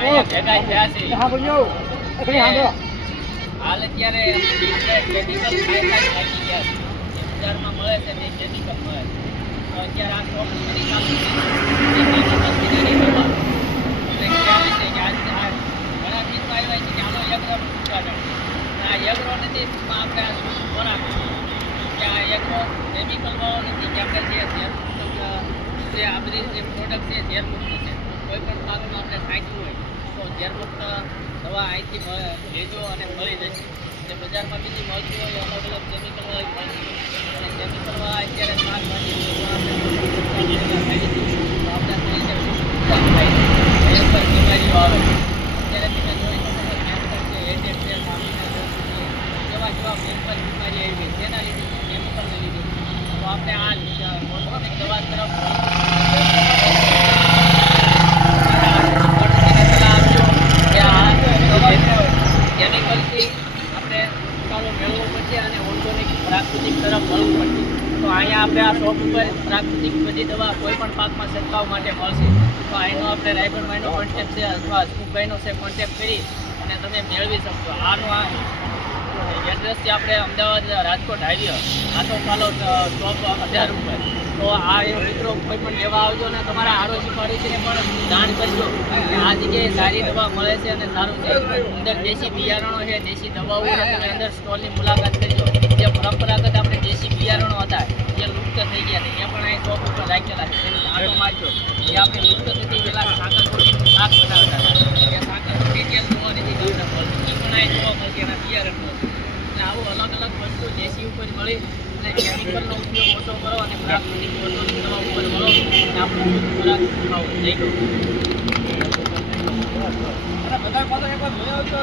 ભેગા થયા છે. હા બોલ્યો ઘણી હાંડો હાલ અત્યારે કેમિકલ ખાઈ થાકી ગયા છે. બજારમાં મળે છે તે કેમિકલ મળે છે. તો અત્યારે આ શોપ બધી ચાલુ છે. એ કેમિકલ વિનાની દવા. એટલે ખ્યાલ છે કે આજ ઘણા મિત્રો આવ્યા છે કે આનો યગ્રોનું ઉત્પાદન. આ યગ્રો નથી ટૂંકમાં આપણે આ શુદ્ધ ખોરાક કે આ યગ્રો કેમિકલ વાળો નથી કે આપણે જે જે આ બધી જે પ્રોડક્ટ છે ઝેરમુક્ત છે. કોઈ પણ પાકમાં આપણે સાચવું હોય તો ઝેરમુક્ત દવા અહીંથી લેજો અને મળી જશે. જે બજારમાં બીજી મળતી હોય અલગ અલગ કેમિકલ વાળી મળતી હોય અને કેમિકલ વાળા અત્યારે શાકભાજી તો આપણે શરીરને નુકસાન થાય છે. ભયંકર બીમારીઓ આવે છે. અત્યારે તમે જોઈ શકો છો કેન્સર છે, એટેક છે, સ્વામિના રોગ છે, જેવા જેવા ભયંકર બીમારી આવી ગઈ જેના લીધે કેમિકલને લીધે. તો આપણે આ ઓર્ગોનિક દવા તરફ કેમિકલથી આપણે છુટકારો મેળવવો પડશે અને ઓર્ગોનિક પ્રાકૃતિક તરફ વળવું પડશે. તો અહીંયા આપણે આ શોપ ઉપર પ્રાકૃતિક બધી દવા કોઈ પણ પાકમાં છંટકાવ માટે મળશે. તો અહીંનો આપણે રાયગઢભાઈનો કોન્ટેક્ટ છે અથવા હસમુખભાઈનો છે કોન્ટેક્ટ કરી અને તમે મેળવી શકશો. આનું આ એડ્રેસ છે આપણે અમદાવાદ રાજકોટ હાઈવે આટો ચાલો શોપ 1000 ઉપર. તો આ એ મિત્રો કોઈ પણ લેવા આવજો ને તમારા આડોશી પાડોશીને પણ જાણ કરજો કે આ જગ્યાએ સારી દવા મળે છે અને સારું છે. અંદર દેશી બિયારણો છે, દેશી દવાઓ છે. તમે અંદર સ્ટોલની મુલાકાત કરજો. જે પરંપરાગત આપણે દેશી બિયારણો હતા જે લુપ્ત થઈ ગયા છે એ પણ અહીં શોપ ઉપર રાખેલા છે. તેને આટો મારજો. જે આપણે લુપ્ત થતી પહેલાં સાકર રોટીનું શાક બનાવતા હતા એ સાકર રોટી તેલ જોવા નથી મળતું એ પણ અહીં જોવા મળશે એના બિયારણનો. એટલે આવું અલગ અલગ વસ્તુ દેશી ઉપર મળી અને કેમિકલનો ઉપયોગ ઓછો કરો અને પ્રાકૃતિક ઓર્ગોનિક દવા ઉપર મળો અને આપણો ખોરાક ખાવો. જય ગૌ. બધા પાછો એકવાર જોયા તો